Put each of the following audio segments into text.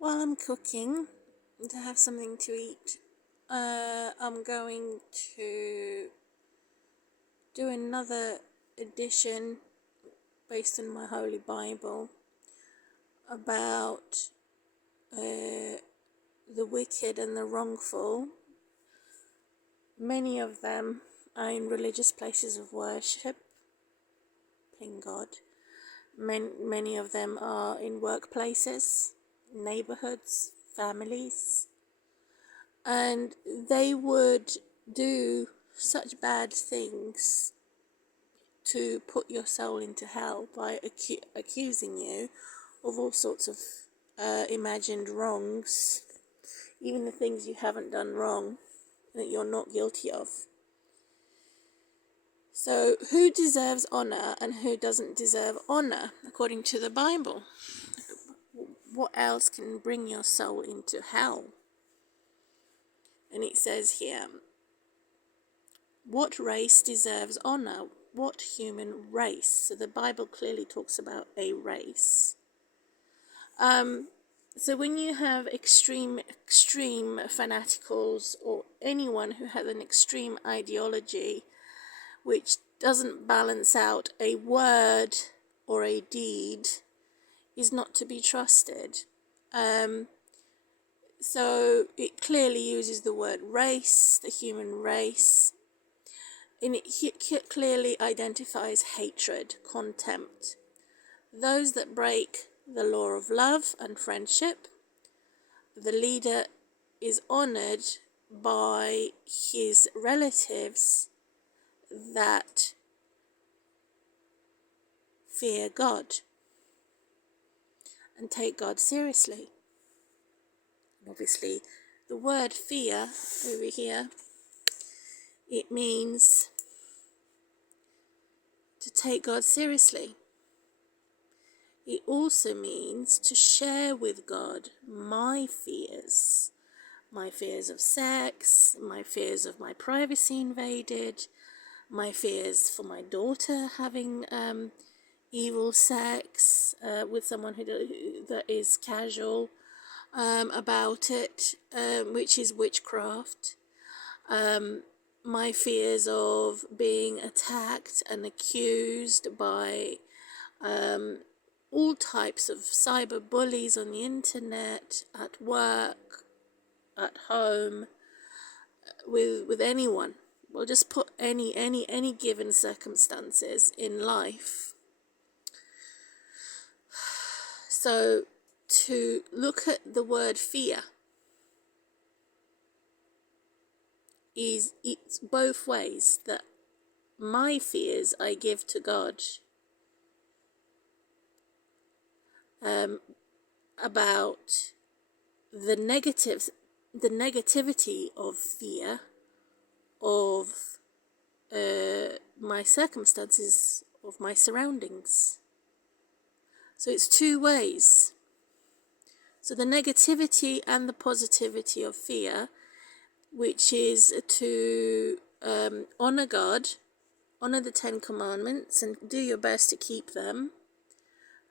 While I'm cooking to have something to eat, I'm going to do another edition based on my Holy Bible about the wicked and the wrongful. Many of them are in religious places of worship, playing God. Many of them are in workplaces, neighborhoods, families, and they would do such bad things to put your soul into hell by accusing you of all sorts of imagined wrongs, even the things you haven't done wrong that you're not guilty of. So who deserves honor and who doesn't deserve honor according to the Bible? What else can bring your soul into hell? And it says here, what race deserves honor? What human race? So the Bible clearly talks about a race. So when you have extreme fanaticals or anyone who has an extreme ideology which doesn't balance out a word or a deed, is not to be trusted. So it clearly uses the word race, the human race, and it clearly identifies hatred, contempt. Those that break the law of love and friendship, the leader is honored by his relatives that fear God and take God seriously. And obviously, the word fear over here, it means to take God seriously. It also means to share with God my fears of sex, my fears of my privacy invaded, my fears for my daughter having evil sex with someone that is casual about it, which is witchcraft. My fears of being attacked and accused by all types of cyber bullies on the internet, at work, at home, with anyone. We'll just put any given circumstances in life. So to look at the word fear it's both ways, that my fears I give to God about the negativity of fear of my circumstances, of my surroundings. So it's two ways. So the negativity and the positivity of fear, which is to honor God, honor the 10 Commandments and do your best to keep them.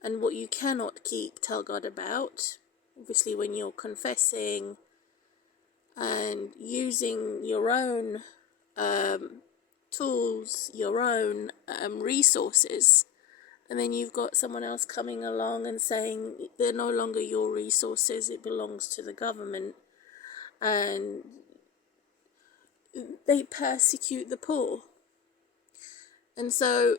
And what you cannot keep, tell God about. Obviously, when you're confessing and using your own tools, your own resources, and then you've got someone else coming along and saying they're no longer your resources, it belongs to the government, and they persecute the poor. And so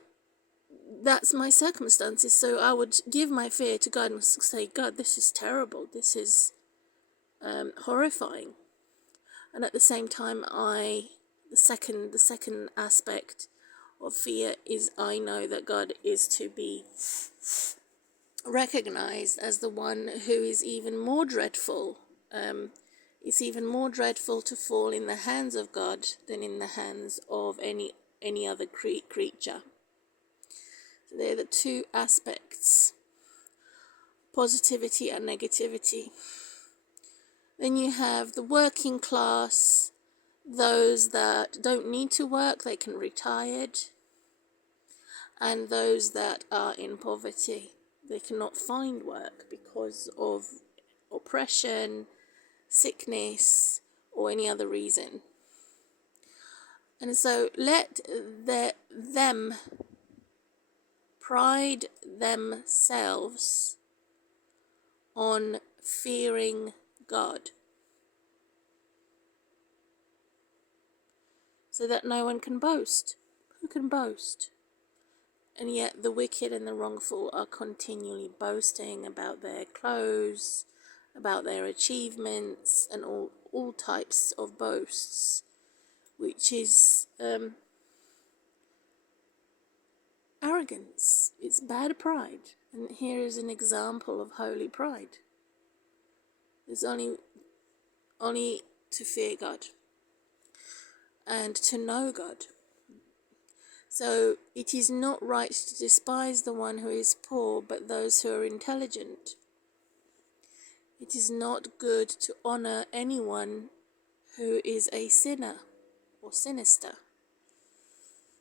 that's my circumstances. So I would give my fear to God and say, God, this is terrible. This is horrifying. And at the same time, the second aspect of fear is I know that God is to be recognized as the one who is even more dreadful. It's even more dreadful to fall in the hands of God than in the hands of any other creature. So they're the two aspects, positivity and negativity. Then you have the working class, those that don't need to work, they can retire, and those that are in poverty, they cannot find work because of oppression, sickness, or any other reason. And so let them pride themselves on fearing God, so that no one can boast. Who can boast? And yet the wicked and the wrongful are continually boasting about their clothes, about their achievements, and all types of boasts, which is arrogance. It's bad pride. And here is an example of holy pride. It's only to fear God and to know God. So it is not right to despise the one who is poor, but those who are intelligent. It is not good to honor anyone who is a sinner or sinister,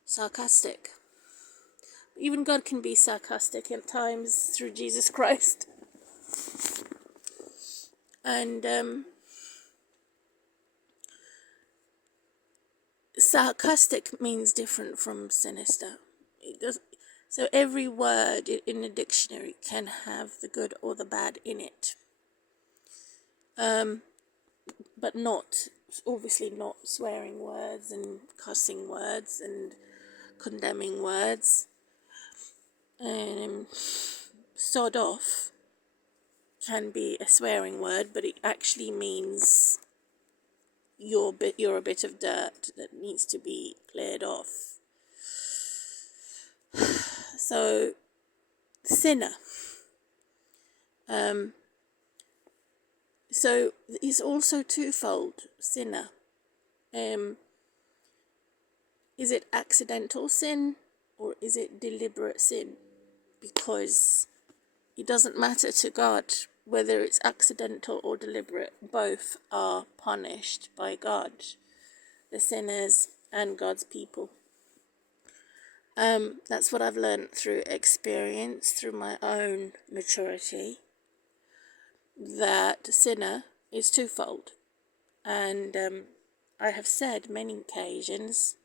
sarcastic. Even God can be sarcastic at times through Jesus Christ. And sarcastic means different from sinister. It does. So every word in a dictionary can have the good or the bad in it. But obviously not swearing words and cussing words and condemning words. Sod off can be a swearing word, but it actually means you're a bit of dirt that needs to be cleared off. So, sinner. So it's also twofold, sinner. Is it accidental sin or is it deliberate sin? Because it doesn't matter to God whether it's accidental or deliberate. Both are punished by God, the sinners and God's people. That's what I've learned through experience, through my own maturity, that sinner is twofold. And I have said many occasions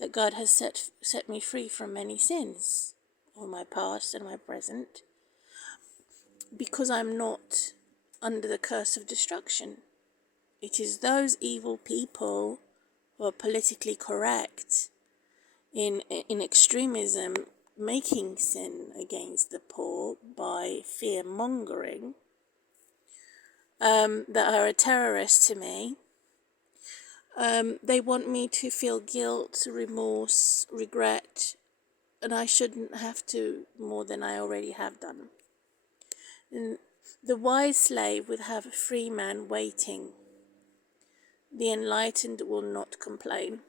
that God has set me free from many sins, of my past and my present, because I'm not under the curse of destruction. It is those evil people who are politically correct in extremism, making sin against the poor by fear-mongering, that are a terrorist to me. They want me to feel guilt, remorse, regret, and I shouldn't have to more than I already have done. And the wise slave would have a free man waiting. The enlightened will not complain.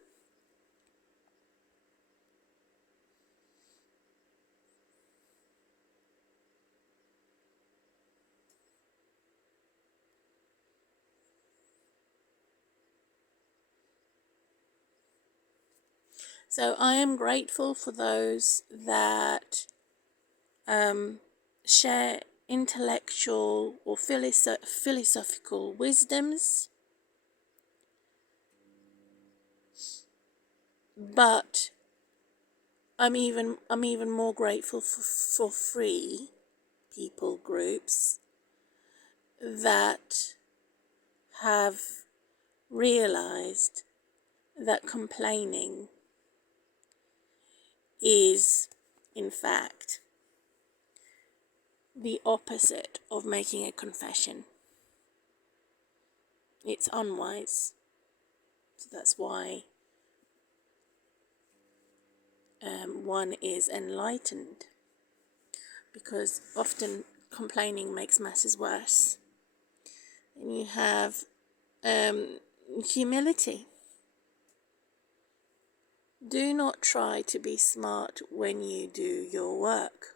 So I am grateful for those that share intellectual or philosophical wisdoms, but I'm even more grateful for free people groups that have realized that complaining is, in fact, the opposite of making a confession. It's unwise. So that's why one is enlightened, because often complaining makes matters worse. And you have humility. Do not try to be smart when you do your work.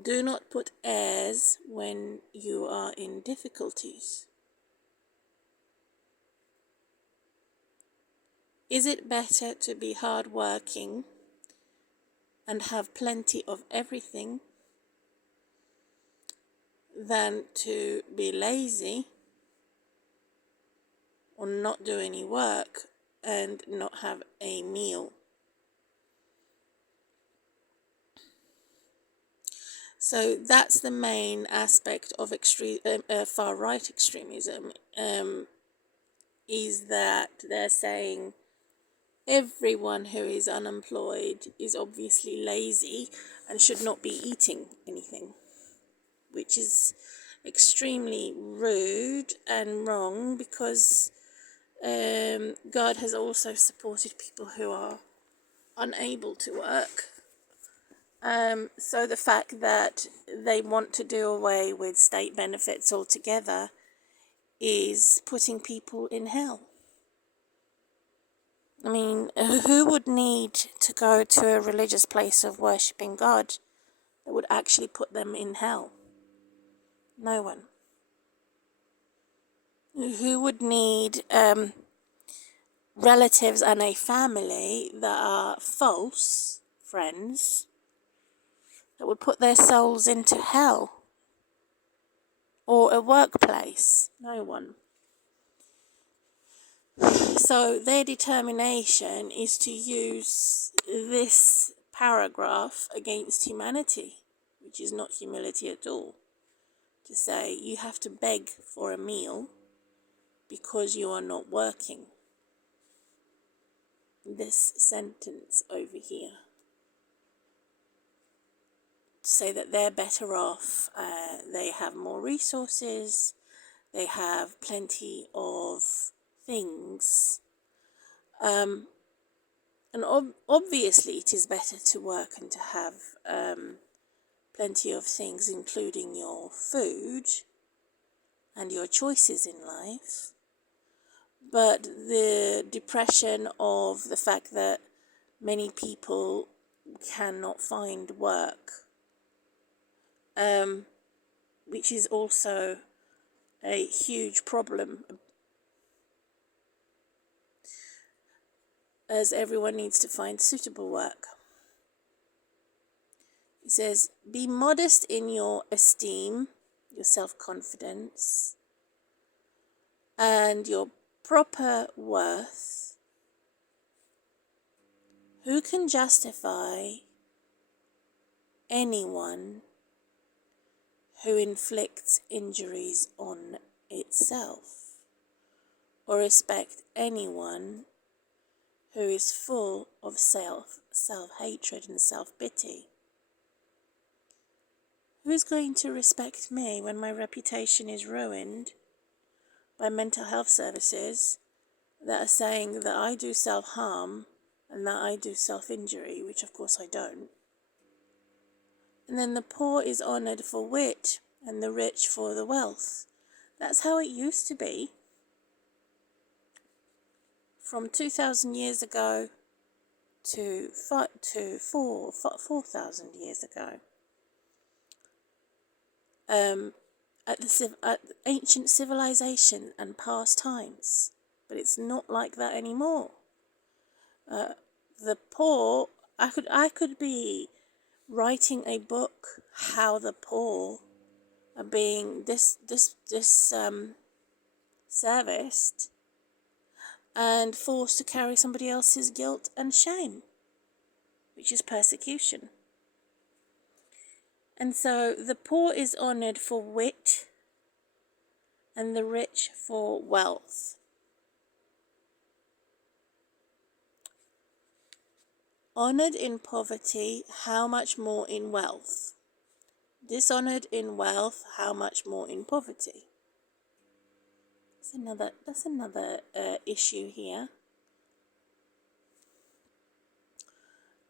Do not put airs when you are in difficulties. Is it better to be hardworking and have plenty of everything, than to be lazy or not do any work and not have a meal. So that's the main aspect of far right extremism, is that they're saying everyone who is unemployed is obviously lazy and should not be eating anything, which is extremely rude and wrong, because God has also supported people who are unable to work. So the fact that they want to do away with state benefits altogether is putting people in hell. I mean, who would need to go to a religious place of worshipping God that would actually put them in hell? No one. Who would need relatives and a family that are false friends that would put their souls into hell? Or a workplace? No one. So their determination is to use this paragraph against humanity, which is not humility at all. To say you have to beg for a meal because you are not working. This sentence over here. To say that they're better off, they have more resources, they have plenty of things. And obviously it is better to work and to have plenty of things, including your food and your choices in life. But the depression of the fact that many people cannot find work, which is also a huge problem, as everyone needs to find suitable work. It says, be modest in your esteem, your self-confidence, and your proper worth. Who can justify anyone who inflicts injuries on itself, or respect anyone who is full of self-hatred and self-pity? Who's going to respect me when my reputation is ruined by mental health services that are saying that I do self-harm and that I do self-injury, which of course I don't? And then the poor is honoured for wit and the rich for the wealth. That's how it used to be. From 2,000 years ago to 4,000 years ago. At ancient civilization and past times. But it's not like that anymore. The poor, I could be writing a book how the poor are being serviced and forced to carry somebody else's guilt and shame, which is persecution. And so the poor is honoured for wit and the rich for wealth. Honoured in poverty, how much more in wealth? Dishonoured in wealth, how much more in poverty? That's another issue here.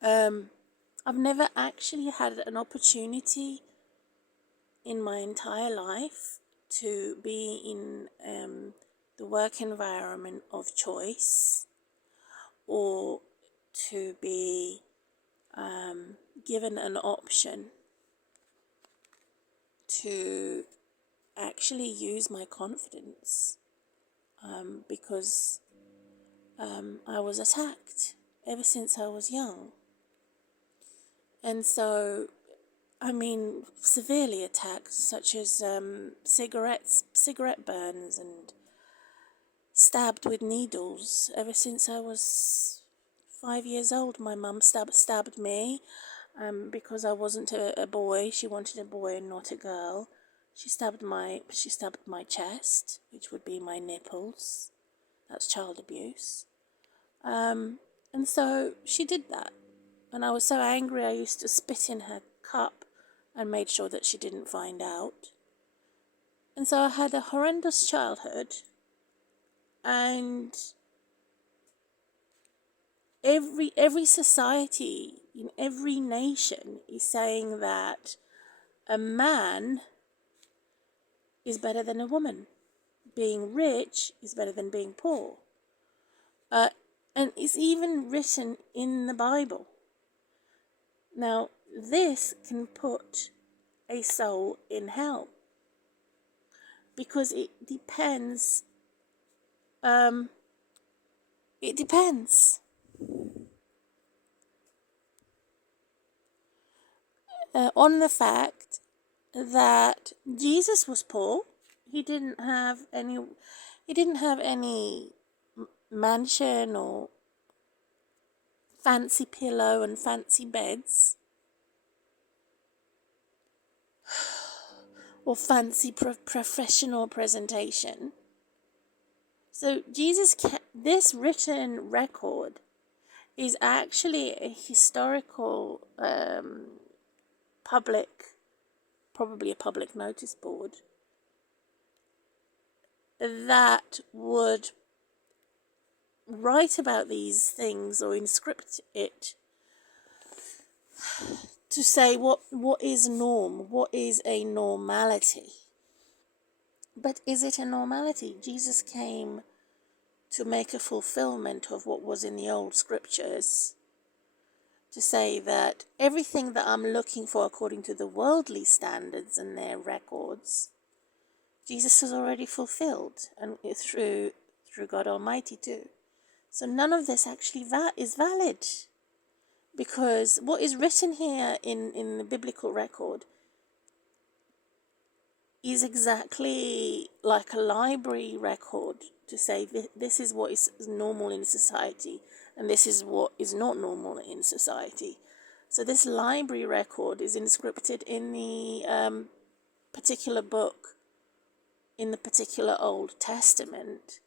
I've never actually had an opportunity in my entire life to be in the work environment of choice, or to be given an option to actually use my confidence, because I was attacked ever since I was young. And so severely attacked, such as cigarette burns, and stabbed with needles. Ever since I was 5 years old, my mum stabbed me, because I wasn't a boy. She wanted a boy and not a girl. She stabbed my chest, which would be my nipples. That's child abuse. And so she did that. And I was so angry, I used to spit in her cup and made sure that she didn't find out. And so I had a horrendous childhood. And every society in every nation is saying that a man is better than a woman. Being rich is better than being poor. And it's even written in the Bible. Now, this can put a soul in hell, because it depends. It depends. On the fact that Jesus was poor. He didn't have any mansion or fancy pillow and fancy beds, or fancy professional presentation. So this written record is actually a historical probably a public notice board that would write about these things or inscript it to say what is norm, what is a normality. But is it a normality? Jesus came to make a fulfillment of what was in the old scriptures, to say that everything that I'm looking for according to the worldly standards and their records, Jesus has already fulfilled, and through God Almighty too. So none of this actually is valid, because what is written here in the biblical record is exactly like a library record, to say this is what is normal in society and this is what is not normal in society. So this library record is inscripted in the particular book, in the particular Old Testament,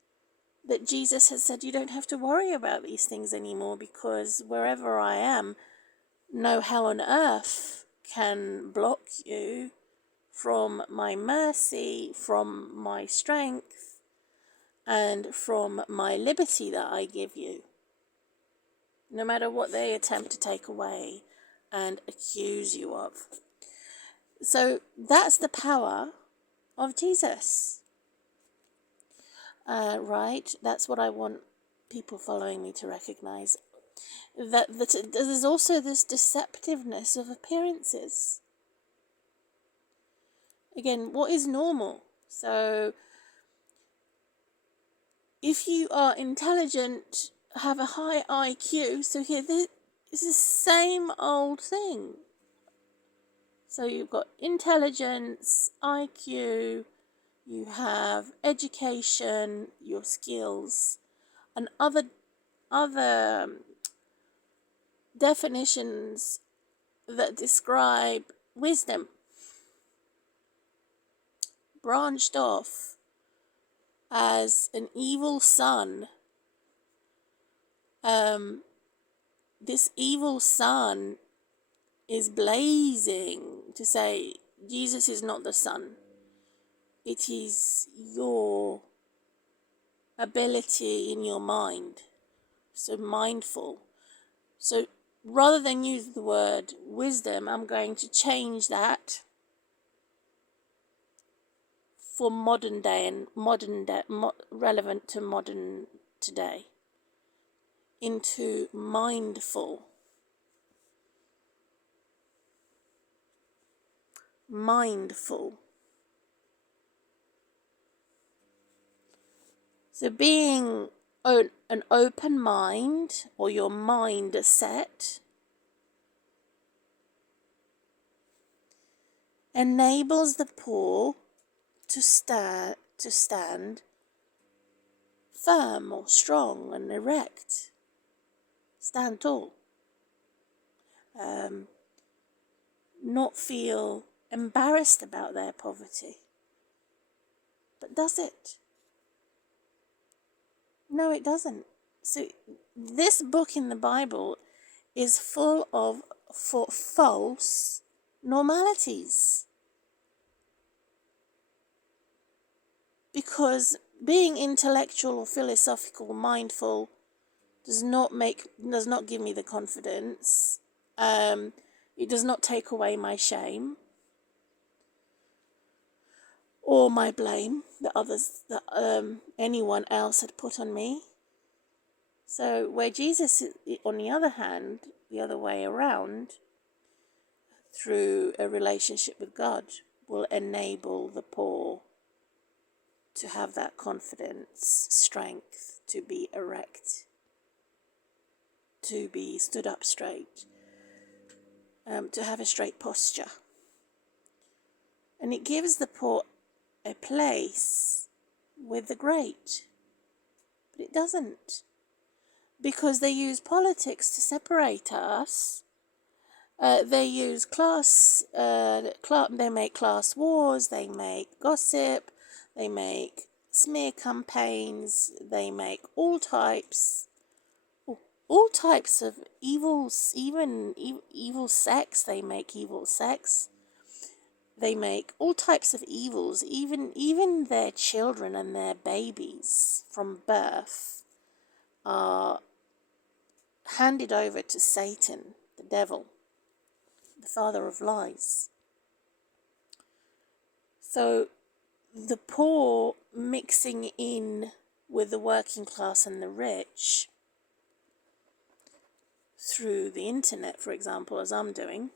that Jesus has said you don't have to worry about these things anymore, because wherever I am, no hell on earth can block you from my mercy, from my strength, and from my liberty that I give you, no matter what they attempt to take away and accuse you of. So that's the power of Jesus. Right? That's what I want people following me to recognize. That there's also this deceptiveness of appearances. Again, what is normal? So, if you are intelligent, have a high IQ, so here, this is the same old thing. So you've got intelligence, IQ, you have education, your skills, and other definitions that describe wisdom, branched off as an evil son. This evil son is blazing to say Jesus is not the son. It is your ability in your mind. So mindful. So rather than use the word wisdom, I'm going to change that for modern day and relevant to modern today, into mindful. Mindful. So being an open mind, or your mind set, enables the poor to stand firm or strong and erect, stand tall, not feel embarrassed about their poverty. But does it? No, it doesn't. So this book in the Bible is full of false normalities. Because being intellectual or philosophical, mindful, does not give me the confidence. It does not take away my shame or my blame that anyone else had put on me. So where Jesus, on the other hand, the other way around, through a relationship with God, will enable the poor to have that confidence, strength, to be erect, to be stood up straight, to have a straight posture. And it gives the poor a place with the great. But it doesn't. Because they use politics to separate us. They use they make class wars, they make gossip, they make smear campaigns, they make all types of evils, even evil sex. They make evil sex. They make all types of evils, even their children and their babies from birth are handed over to Satan, the devil, the father of lies. So the poor mixing in with the working class and the rich through the internet, for example, as I'm doing,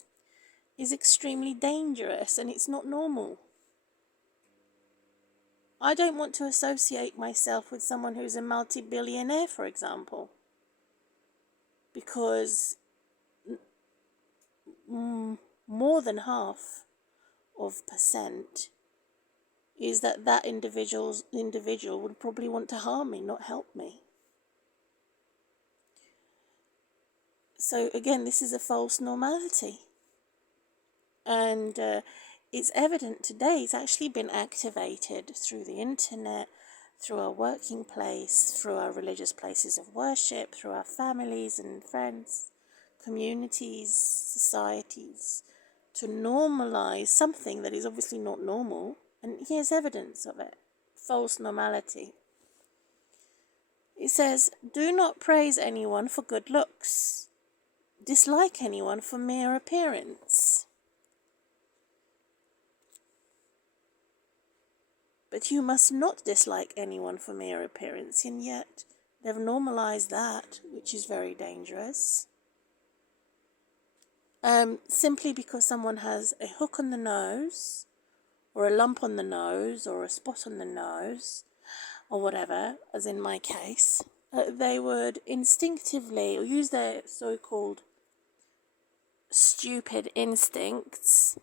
is extremely dangerous, and it's not normal. I don't want to associate myself with someone who's a multi-billionaire, for example, because more than half of percent is that individual would probably want to harm me, not help me. So again, this is a false normality. And it's evident today. It's actually been activated through the internet, through our working place, through our religious places of worship, through our families and friends, communities, societies, to normalize something that is obviously not normal. And here's evidence of it. False normality. It says, do not praise anyone for good looks. Dislike anyone for mere appearance. But you must not dislike anyone for mere appearance, and yet they've normalized that, which is very dangerous. Simply because someone has a hook on the nose, or a lump on the nose, or a spot on the nose, or whatever, as in my case, they would instinctively, or use their so-called stupid instincts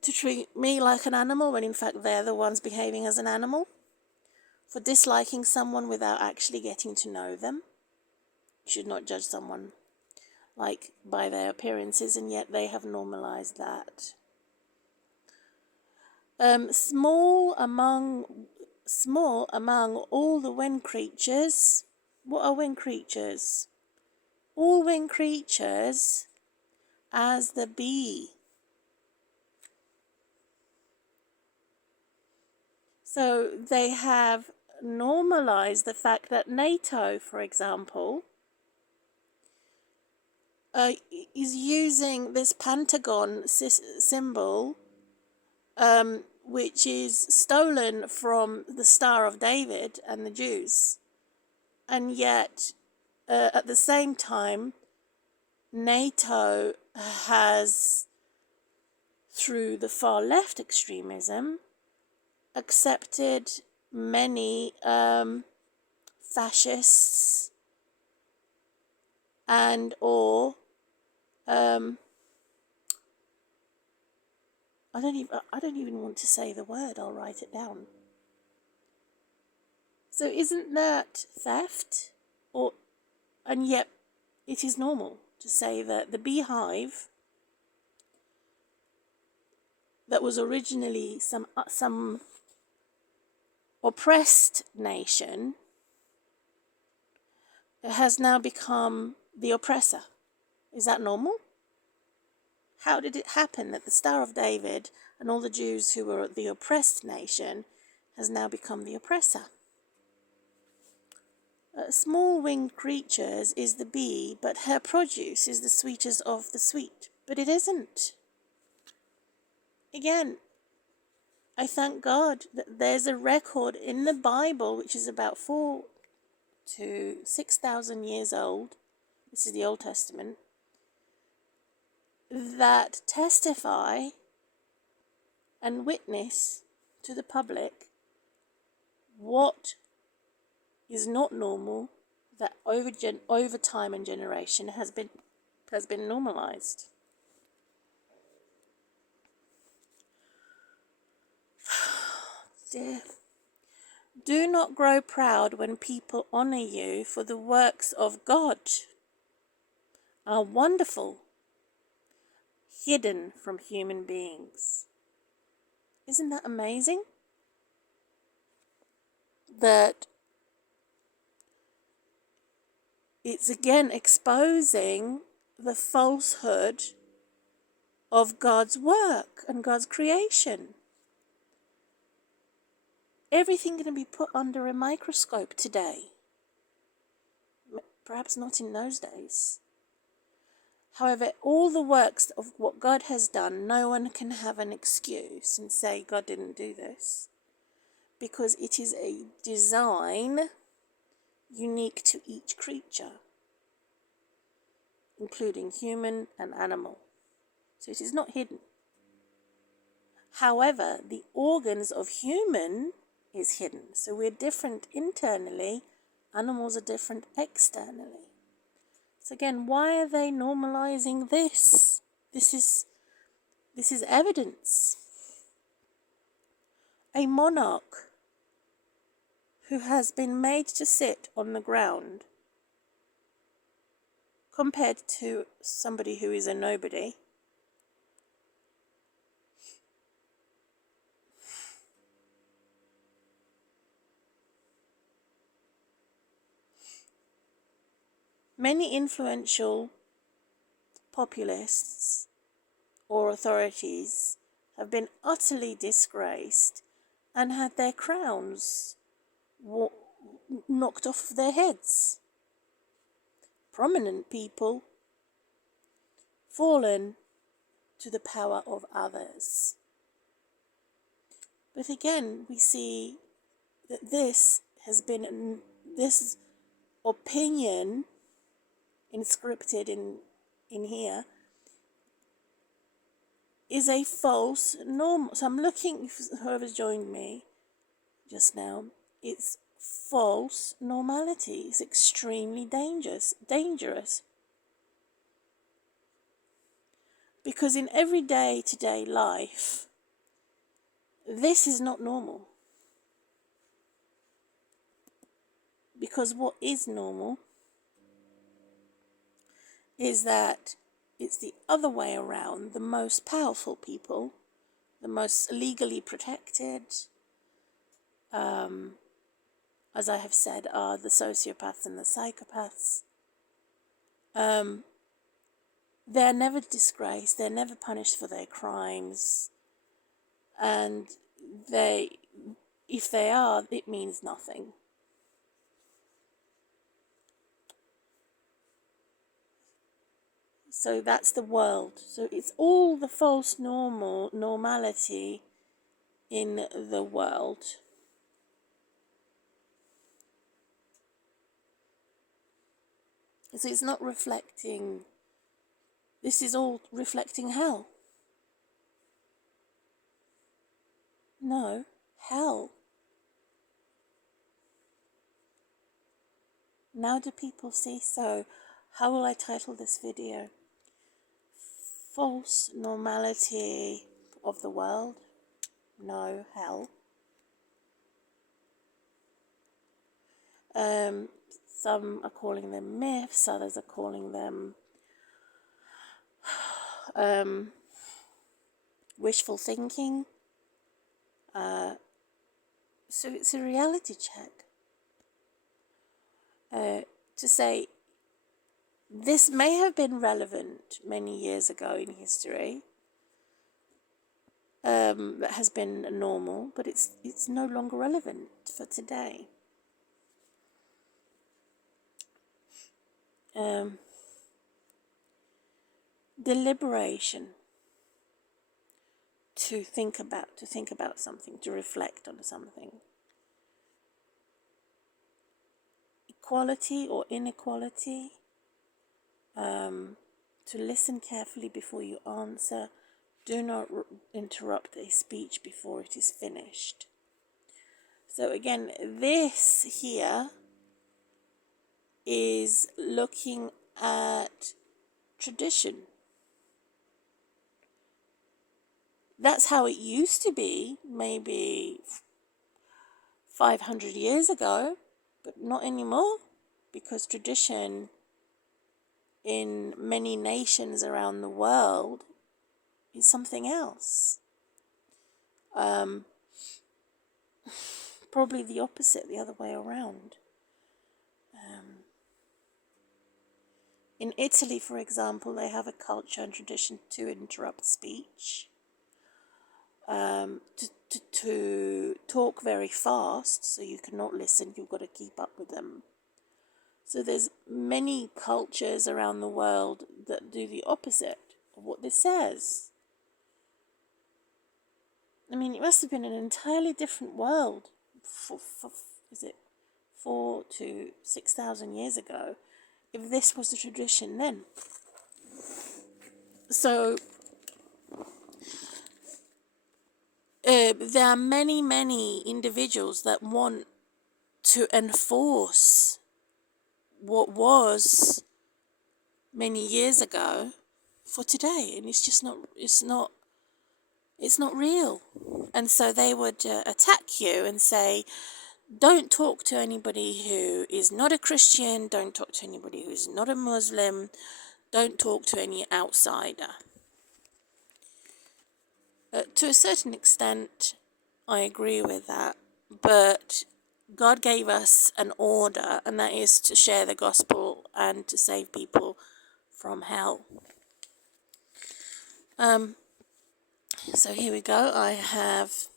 to treat me like an animal, when in fact they're the ones behaving as an animal, for disliking someone without actually getting to know them. You should not judge someone like by their appearances, and yet they have normalized that. Small among all the wind creatures. What are wind creatures? All wind creatures as the bee. So they have normalized the fact that NATO, for example, is using this pentagon symbol, which is stolen from the Star of David and the Jews. And yet, at the same time, NATO has, through the far left extremism, accepted many fascists and or I don't even want to say the word. I'll write it down. So isn't that theft? And yet it is normal to say that the beehive that was originally some oppressed nation has now become the oppressor. Is that normal? How did it happen that the Star of David and all the Jews who were the oppressed nation has now become the oppressor? Small winged creatures is the bee, but her produce is the sweetest of the sweet. But it isn't. Again, I thank God that there's a record in the Bible which is about 4,000 to 6,000 years old. This is the Old Testament. That testify and witness to the public what is not normal, that over time and generation has been normalized. Dear. Do not grow proud when people honor you, for the works of God are wonderful, hidden from human beings. Isn't that amazing? That it's again exposing the falsehood of God's work and God's creation. Everything can be put under a microscope today. Perhaps not in those days. However, all the works of what God has done, no one can have an excuse and say God didn't do this. Because it is a design unique to each creature, including human and animal. So it is not hidden. However, the organs of human is hidden. So we're different internally, animals are different externally. So again, why are they normalizing this? This is evidence. A monarch who has been made to sit on the ground compared to somebody who is a nobody, many influential populists or authorities have been utterly disgraced and had their crowns knocked off their heads. Prominent people fallen to the power of others. But again, we see that this opinion inscripted in here is a false norm. So I'm looking, whoever's joined me just now, it's false normality. It's extremely dangerous. Because in everyday today life, this is not normal. Because what is normal is that it's the other way around. The most powerful people, the most legally protected, as I have said, are the sociopaths and the psychopaths. They're never disgraced, they're never punished for their crimes, and if they are, it means nothing. So that's the world. So it's all the false normality in the world. So it's not reflecting, this is all reflecting hell. No, hell. Now do people see? So how will I title this video? False normality of the world? No, hell. Some are calling them myths, others are calling them wishful thinking. So it's a reality check to say this may have been relevant many years ago in history. That has been normal, but it's no longer relevant for today. Deliberation, to think about something, to reflect on something. Equality or inequality, to listen carefully before you answer. Do not interrupt a speech before it is finished. So again, this here is looking at tradition. That's how it used to be, maybe 500 years ago, but not anymore, because tradition in many nations around the world is something else. Probably the opposite, the other way around. In Italy, for example, they have a culture and tradition to interrupt speech, to talk very fast, so you cannot listen, you've got to keep up with them. So there's many cultures around the world that do the opposite of what this says. I mean, it must have been an entirely different world is it 4,000 to 6,000 years ago, if this was the tradition then. So there are many individuals that want to enforce what was many years ago for today, and it's not real. And so they would attack you and say, don't talk to anybody who is not a Christian, don't talk to anybody who is not a Muslim, don't talk to any outsider. To a certain extent, I agree with that, but God gave us an order, and that is to share the gospel and to save people from hell. So here we go. I have,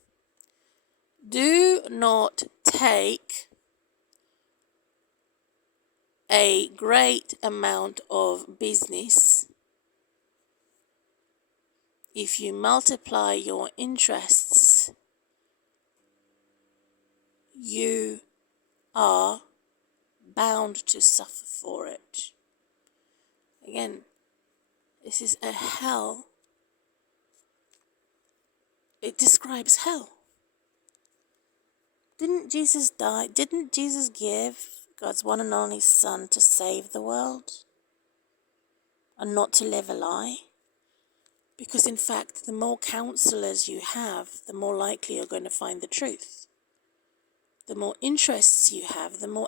do not take a great amount of business if you multiply your interests. You are bound to suffer for it. Again, this is a hell. It describes hell. Didn't Jesus die? Didn't Jesus give God's one and only Son to save the world and not to live a lie? Because in fact, the more counselors you have, the more likely you're going to find the truth. The more interests you have, the more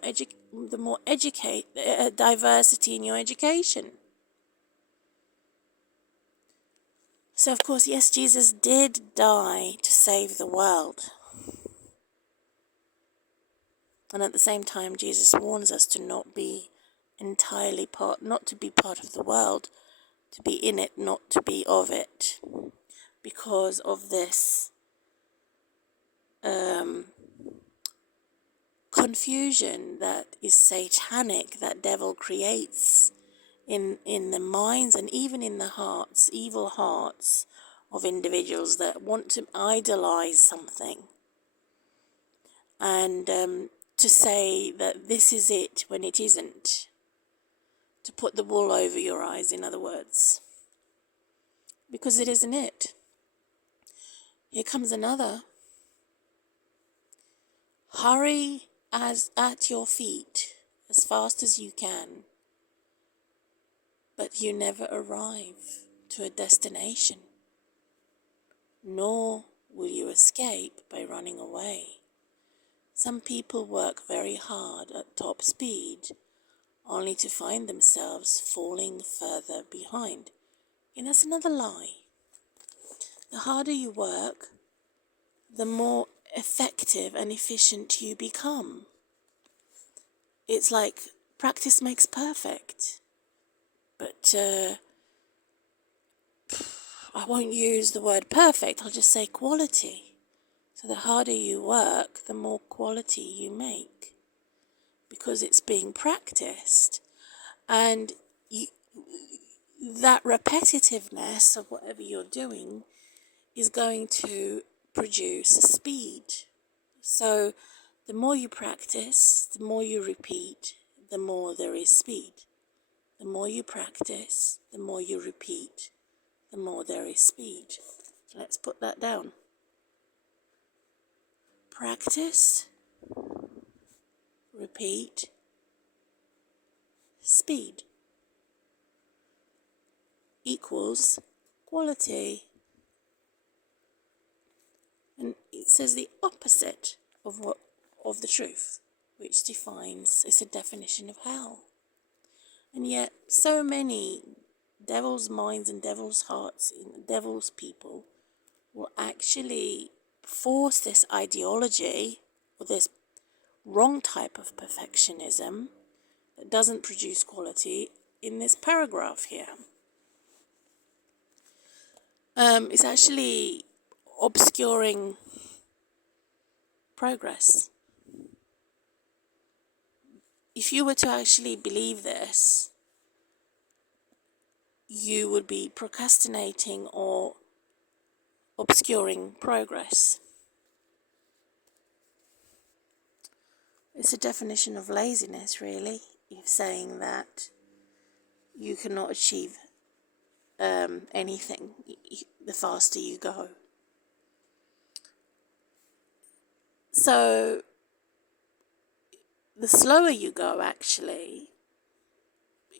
diversity in your education. So of course, yes, Jesus did die to save the world. And at the same time, Jesus warns us to not be not to be part of the world, to be in it, not to be of it, because of this confusion that is satanic, that devil creates in the minds and even in the hearts, evil hearts of individuals that want to idolize something and to say that this is it when it isn't, to put the wool over your eyes, in other words, because it isn't it. Here comes another. Hurry as at your feet as fast as you can, but you never arrive to a destination. nor will you escape by running away. Some people work very hard at top speed, only to find themselves falling further behind. And that's another lie. The harder you work, the more effective and efficient you become. It's like practice makes perfect. But I won't use the word perfect, I'll just say quality. So the harder you work, the more quality you make. Because it's being practiced. And that repetitiveness of whatever you're doing is going to produce speed. So the more you practice, the more you repeat, the more there is speed. The more you practice, the more you repeat, the more there is speed. Let's put that down. Practice, repeat, speed equals quality. And it says the opposite of the truth, which defines, it's a definition of hell. And yet so many devil's minds and devil's hearts and devil's people will actually force this ideology or this wrong type of perfectionism that doesn't produce quality in this paragraph here. It's actually obscuring progress. If you were to actually believe this, you would be procrastinating or obscuring progress. It's a definition of laziness, really, if saying that you cannot achieve anything the faster you go. So the slower you go, actually,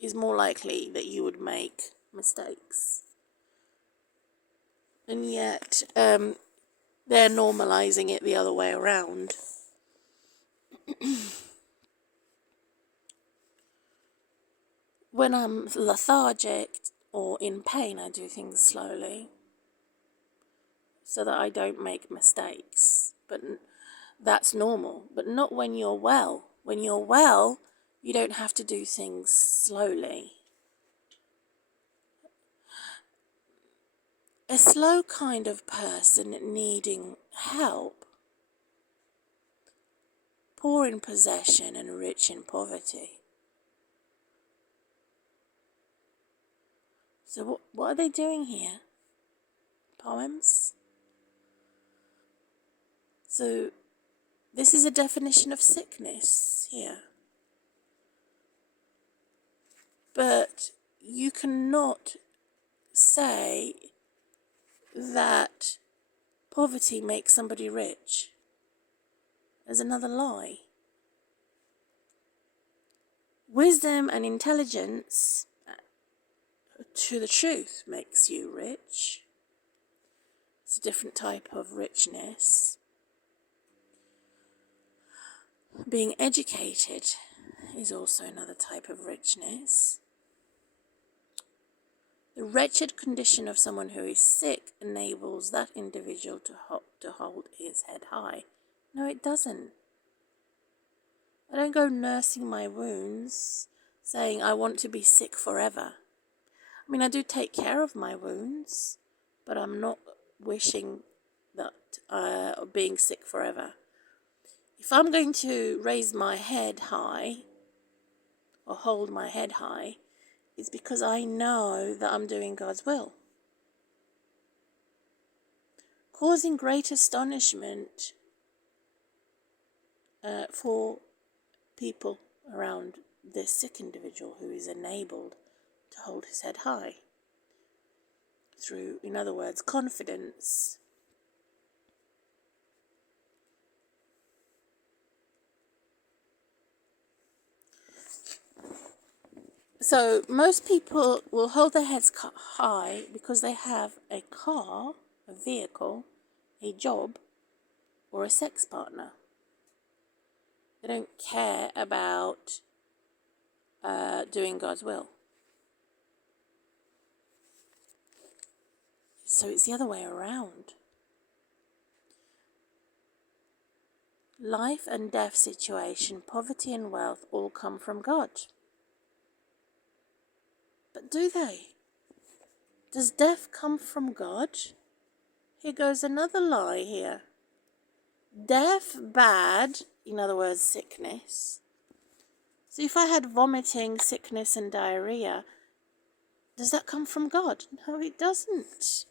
is more likely that you would make mistakes. And yet they're normalizing it the other way around. When I'm lethargic or in pain, I do things slowly so that I don't make mistakes. But that's normal. But not when you're well. When you're well, you don't have to do things slowly. A slow kind of person needing help, poor in possession and rich in poverty. So what are they doing here? Poems? So this is a definition of sickness here. But you cannot say that poverty makes somebody rich. There's another lie. Wisdom and intelligence to the truth makes you rich. It's a different type of richness. Being educated is also another type of richness. The wretched condition of someone who is sick enables that individual to hold his head high. No, it doesn't. I don't go nursing my wounds, saying I want to be sick forever. I mean, I do take care of my wounds, but I'm not wishing that being sick forever. If I'm going to raise my head high or hold my head high, it's because I know that I'm doing God's will. Causing great astonishment for people around this sick individual who is enabled to hold his head high through, in other words, confidence. So most people will hold their heads high because they have a car, a vehicle, a job, or a sex partner. They don't care about doing God's will. So it's the other way around. Life and death situation, poverty and wealth all come from God. But do they? Does death come from God? Here goes another lie here. Death, bad, in other words, sickness. So if I had vomiting, sickness and diarrhea, does that come from God? No, it doesn't.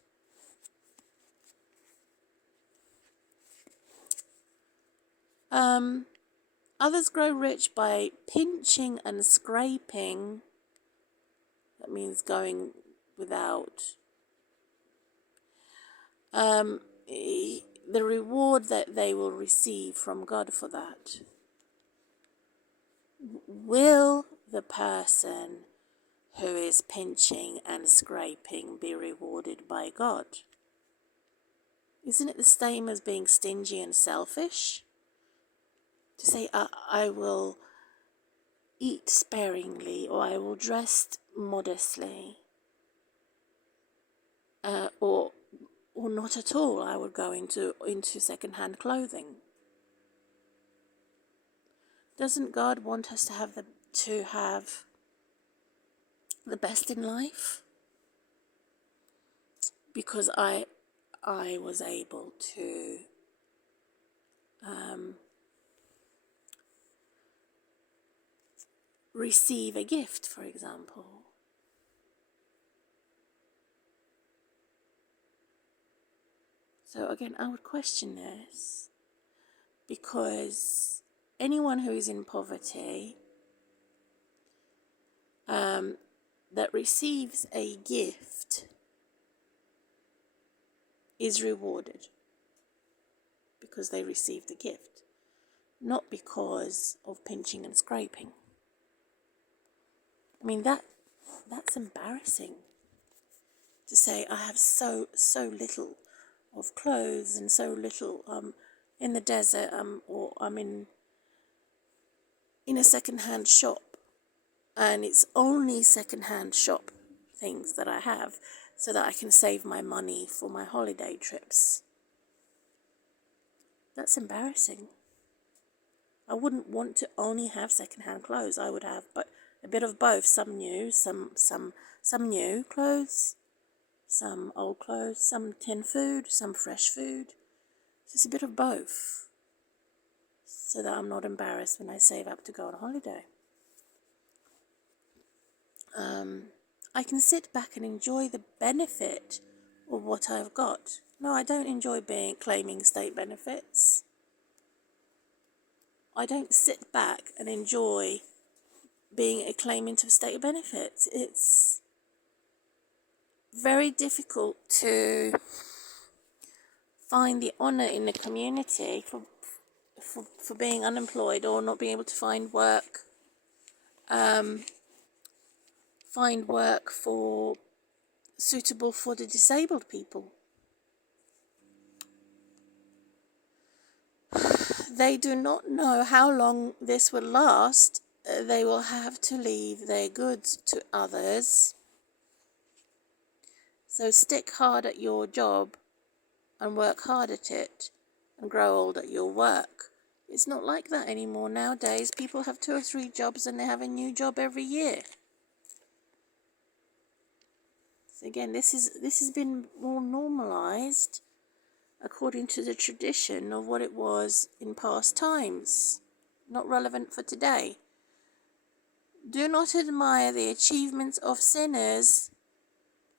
Others grow rich by pinching and scraping. That means going without. The reward that they will receive from God for that. Will the person who is pinching and scraping be rewarded by God? Isn't it the same as being stingy and selfish? To say, I will eat sparingly, or I will dress modestly, or not at all. I would go into second-hand clothing. Doesn't God want us to have the best in life? Because I was able to receive a gift, for example. So again, I would question this, because anyone who is in poverty that receives a gift is rewarded because they received the gift, not because of pinching and scraping. I mean, that's embarrassing, to say I have so little of clothes and so little in the desert, or I'm in a second-hand shop, and it's only second-hand shop things that I have so that I can save my money for my holiday trips. That's embarrassing. I wouldn't want to only have second-hand clothes. I would have but a bit of both, some new, some new clothes, some old clothes, some tin food, some fresh food. Just a bit of both, so that I'm not embarrassed when I save up to go on holiday. I can sit back and enjoy the benefit of what I've got. No, I don't enjoy claiming state benefits. I don't sit back and enjoy being a claimant of state benefits. It's very difficult to find the honour in the community for being unemployed or not being able to find work. Find work suitable for the disabled people. They do not know how long this will last. They will have to leave their goods to others. So stick hard at your job and work hard at it and grow old at your work. It's not like that anymore nowadays. People have 2 or 3 jobs and they have a new job every year. So again, this has been more normalized according to the tradition of what it was in past times, not relevant for today. Do not admire the achievements of sinners.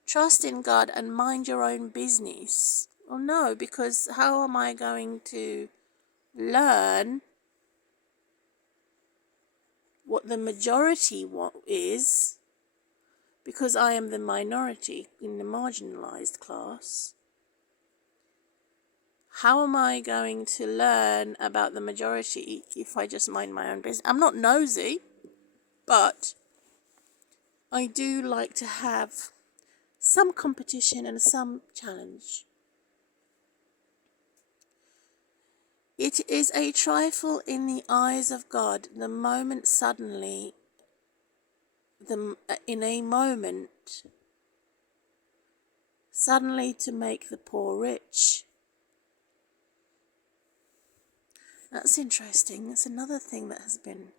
Trust in God and mind your own business. Well, no, because how am I going to learn what the majority is, because I am the minority in the marginalized class? How am I going to learn about the majority if I just mind my own business? I'm not nosy, but I do like to have some competition and some challenge. It is a trifle in the eyes of God the moment suddenly, in a moment, suddenly to make the poor rich. That's interesting. It's another thing that has been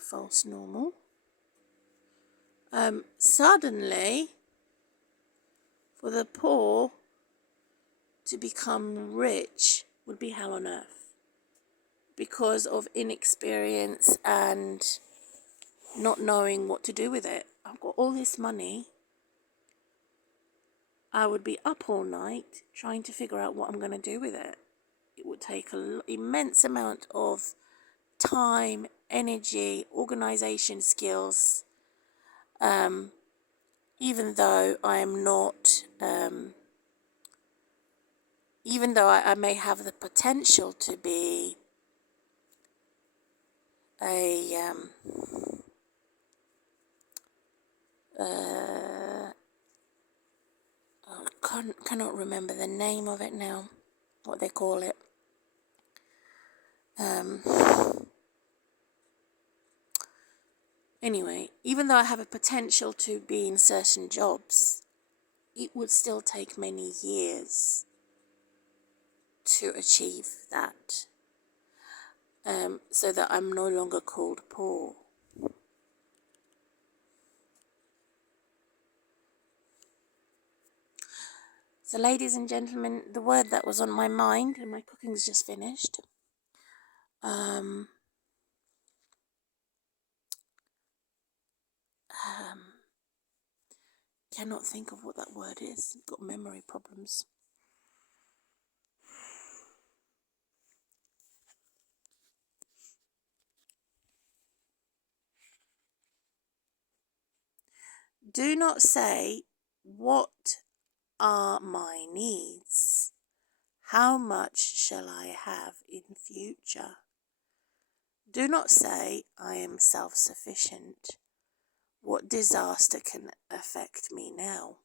false normal. Suddenly, for the poor to become rich would be hell on earth because of inexperience and not knowing what to do with it. I've got all this money. I would be up all night trying to figure out what I'm going to do with it. It would take an immense amount of time, energy, organization skills, even though I am not, even though I may have the potential to be a, cannot remember the name of it now, what they call it. Anyway, even though I have a potential to be in certain jobs, it would still take many years to achieve that, so that I'm no longer called poor. So, ladies and gentlemen, the word that was on my mind, and my cooking's just finished. Cannot think of what that word is. Got memory problems. Do not say, what are my needs? How much shall I have in future? Do not say, I am self-sufficient. What disaster can affect me now?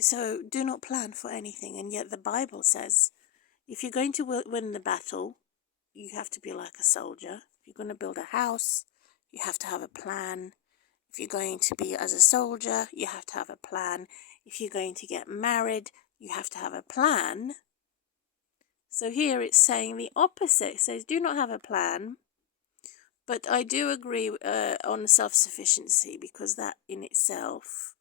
So do not plan for anything, and yet the Bible says, if you're going to win the battle, you have to be like a soldier. If you're going to build a house, you have to have a plan. If you're going to be as a soldier, you have to have a plan. If you're going to get married, you have to have a plan. So here it's saying the opposite. It says, do not have a plan. But I do agree on self-sufficiency, because that in itself,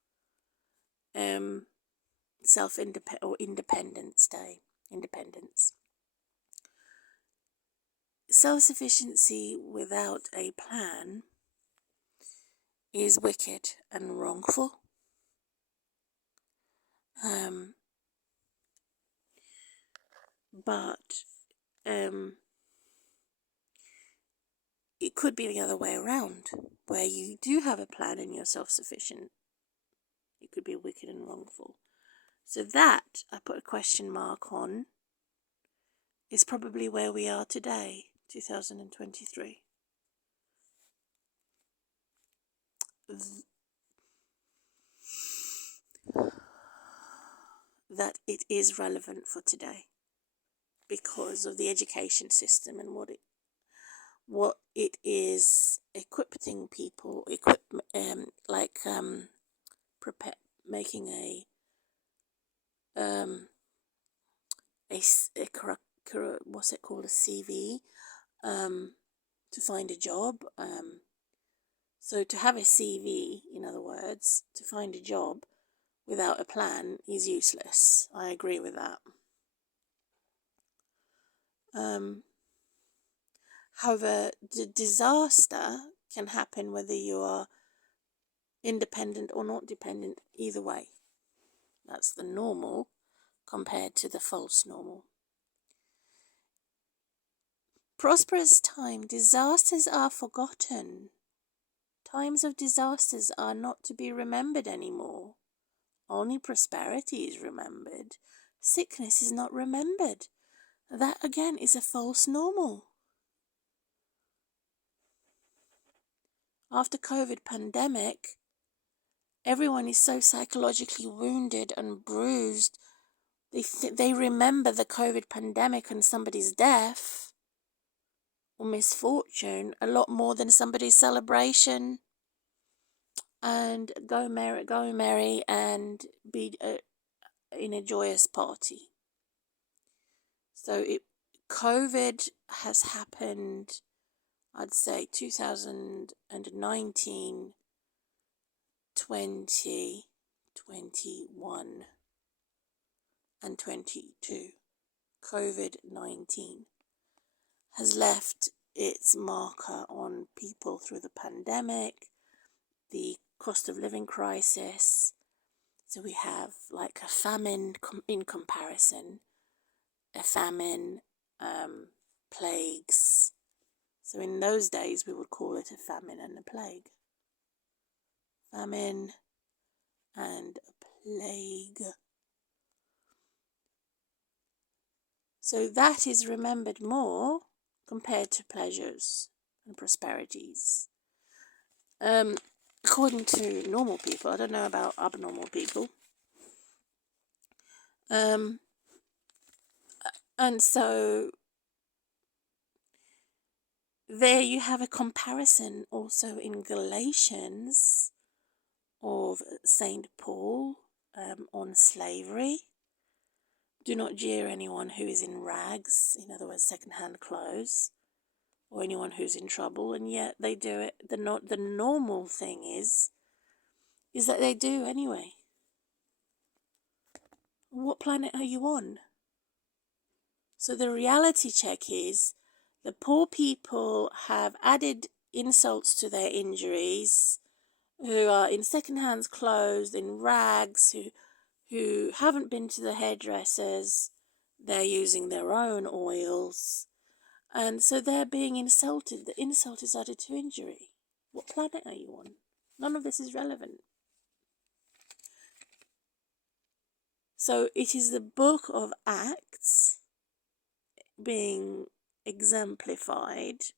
independence. Self-sufficiency without a plan is wicked and wrongful. But it could be the other way around, where you do have a plan and you're self-sufficient. It could be wicked and wrongful. So that, I put a question mark on, is probably where we are today, 2023. That it is relevant for today because of the education system and what it is equipping people, making a what's it called, a CV, to find a job. So to have a CV, in other words, to find a job without a plan is useless. I agree with that. However, the disaster can happen whether you are independent or not dependent, either way. That's the normal compared to the false normal. Prosperous time, disasters are forgotten. Times of disasters are not to be remembered anymore. Only prosperity is remembered. Sickness is not remembered. That again is a false normal. After COVID pandemic, everyone is so psychologically wounded and bruised They remember the COVID pandemic and somebody's death or misfortune a lot more than somebody's celebration and go merry and be in a joyous party. So COVID has happened, I'd say 2019, 20, 21 and 22. COVID-19 has left its marker on people through the pandemic, the cost of living crisis. So we have like a famine in comparison, a famine, plagues. So in those days we would call it a famine and a plague. Famine and a plague. So that is remembered more compared to pleasures and prosperities. According to normal people, I don't know about abnormal people. And so there you have a comparison also in Galatians of Saint Paul on slavery. Do not jeer anyone who is in rags, in other words, second-hand clothes, or anyone who's in trouble, and yet they do it. The normal thing is that they do anyway. What planet are you on? So the reality check is the poor people have added insults to their injuries, who are in second-hand clothes, in rags, who haven't been to the hairdressers, they're using their own oils, and so they're being insulted. The insult is added to injury. What planet are you on? None of this is relevant. So it is the book of Acts being exemplified.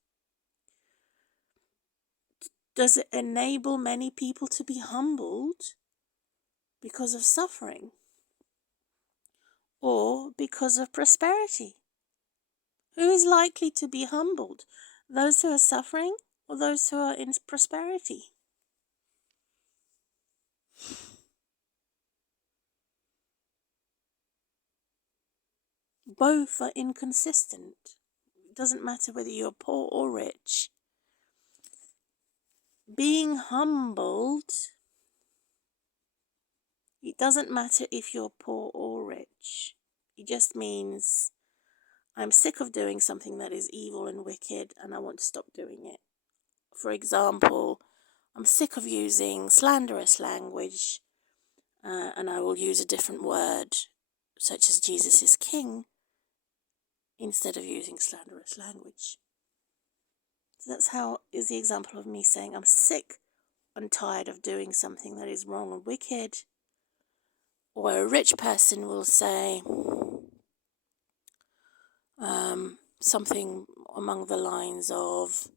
Does it enable many people to be humbled because of suffering or because of prosperity? Who is likely to be humbled? Those who are suffering or those who are in prosperity? Both are inconsistent. It doesn't matter whether you're poor or rich. Being humbled, it doesn't matter if you're poor or rich. It just means I'm sick of doing something that is evil and wicked and I want to stop doing it. For example, I'm sick of using slanderous language and I will use a different word, such as Jesus is King, instead of using slanderous language. So that's how is the example of me saying I'm sick and tired of doing something that is wrong and wicked. Or a rich person will say something along the lines of,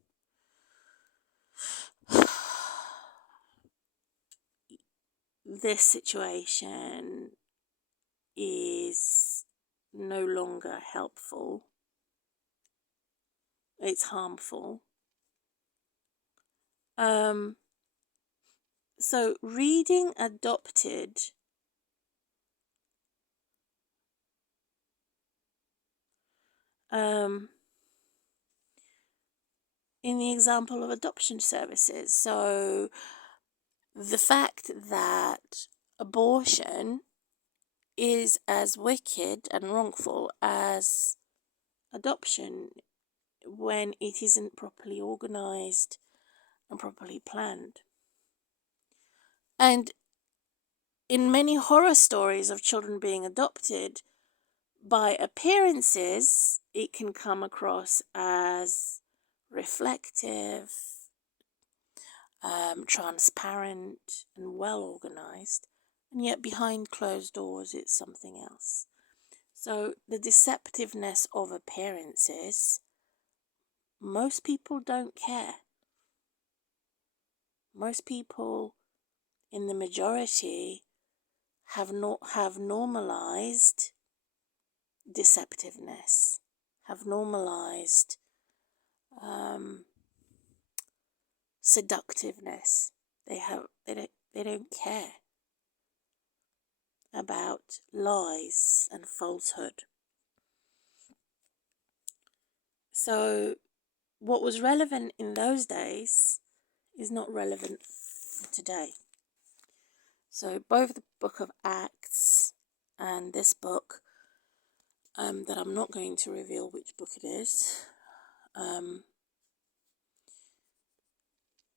this situation is no longer helpful. It's harmful. So reading adopted in the example of adoption services. So the fact that abortion is as wicked and wrongful as adoption when it isn't properly organized and properly planned. And in many horror stories of children being adopted, by appearances, it can come across as reflective, transparent, and well organized, and yet behind closed doors, it's something else. So the deceptiveness of appearances, most people don't care. Most people in the majority have normalized deceptiveness, have normalized seductiveness. They don't care about lies and falsehood. So what was relevant in those days is not relevant for today. So both the book of Acts and this book, that I'm not going to reveal which book it is,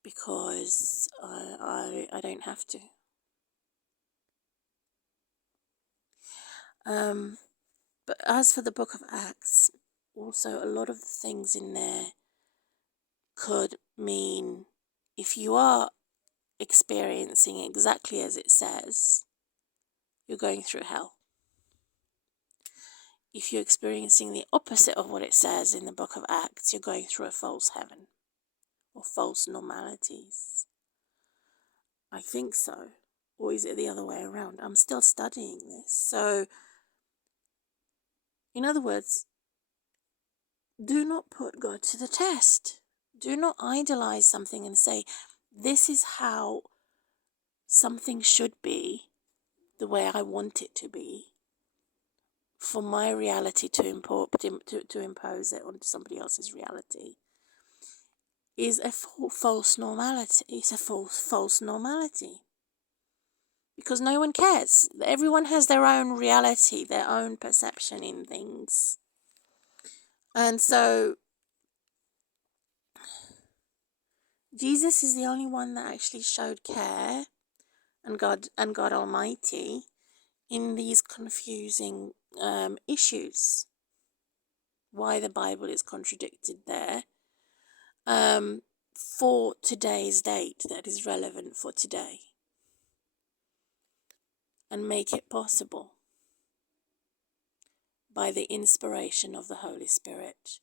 because I don't have to. But as for the book of Acts, also a lot of the things in there could mean, if you are experiencing exactly as it says, you're going through hell. If you're experiencing the opposite of what it says in the book of Acts, you're going through a false heaven or false normalities. I think so. Or is it the other way around? I'm still studying this. So, in other words, do not put God to the test. Do not idolize something and say, this is how something should be, the way I want it to be, for my reality to impose it onto somebody else's reality, is a false normality. It's a false normality. Because no one cares. Everyone has their own reality, their own perception in things. And so Jesus is the only one that actually showed care, and God Almighty, in these confusing issues. Why the Bible is contradicted there, for today's date, that is relevant for today, and make it possible by the inspiration of the Holy Spirit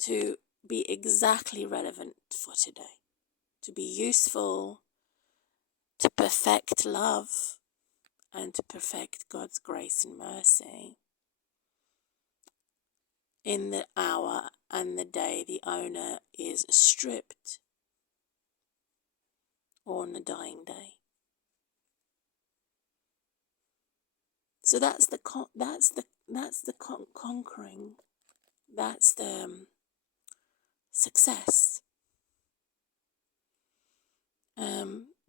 to be exactly relevant for today, to be useful, to perfect love, and to perfect God's grace and mercy in the hour and the day the owner is stripped, or on the dying day. So that's the conquering, that's the success.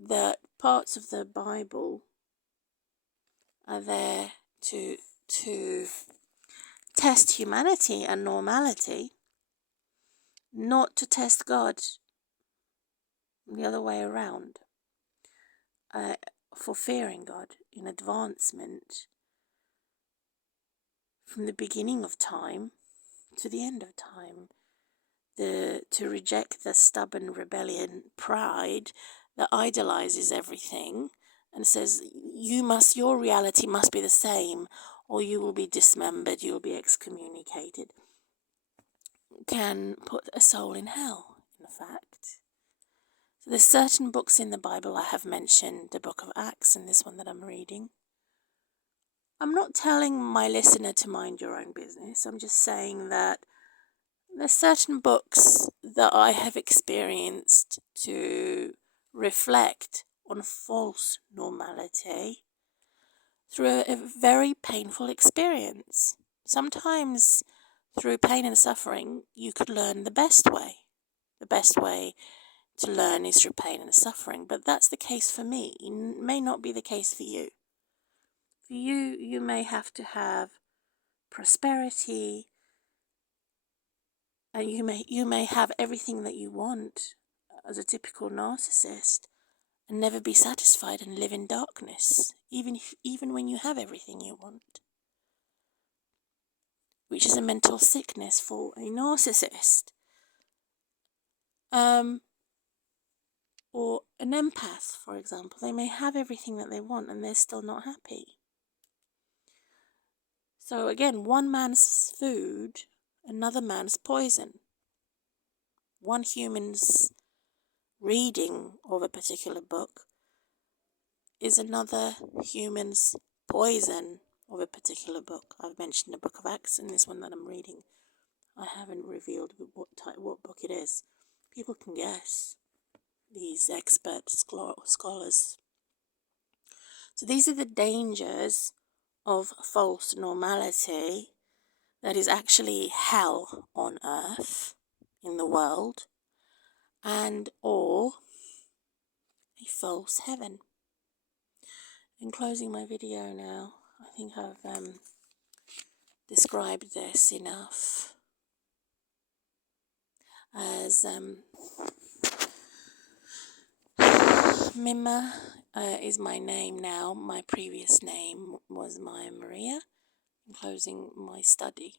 That parts of the Bible are there to test humanity and normality, not to test God. The other way around. For fearing God in advancement, from the beginning of time to the end of time, to reject the stubborn rebellion pride that idolizes everything and says your reality must be the same, or you will be dismembered, you will be excommunicated, can put a soul in hell, in fact. So there's certain books in the Bible, I have mentioned the book of Acts and this one that I'm reading. I'm not telling my listener to mind your own business. I'm just saying that there's certain books that I have experienced to reflect on false normality through a very painful experience. Sometimes through pain and suffering, you could learn the best way. The best way to learn is through pain and suffering, but that's the case for me. It may not be the case for you. For you, you may have to have prosperity, and you may have everything that you want as a typical narcissist, and never be satisfied and live in darkness, even when you have everything you want, which is a mental sickness for a narcissist. Or an empath, for example, they may have everything that they want and they're still not happy. So again, one man's food, another man's poison. One human's reading of a particular book is another human's poison of a particular book. I've mentioned the Book of Acts and this one that I'm reading. I haven't revealed what book it is. People can guess, these expert scholars. So these are the dangers of false normality, that is actually hell on earth, in the world, and or a false heaven. In closing my video now, I think I've described this enough. As Mima is my name now. My previous name was Maya Maria. In closing my study.